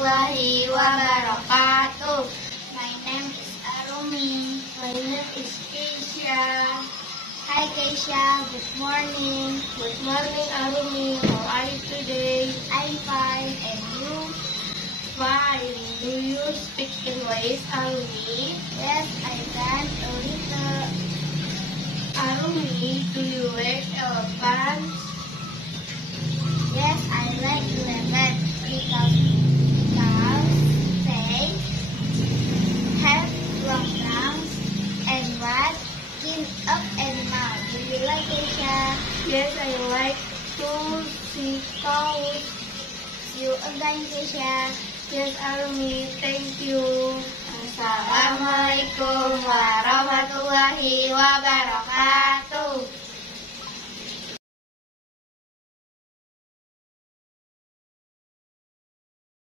warahmatullahi wabarakatuh. My name is Arumi. My name is Keisha. Hi Keisha, good morning. Good morning, Arumi. How are you today? I'm fine, and you? Fine. Do you speak English, Arumi? Yes, I can a little. Arumi, do you like elephants? Yes, I like elephants because they have long trunks and wide skin up and mouth. Do you like Keisha? Yes, I like to see cows. See you again, Keisha. Yes, Arumi. Thank you. Assalamualaikum warahmatullahi wabarakatuh.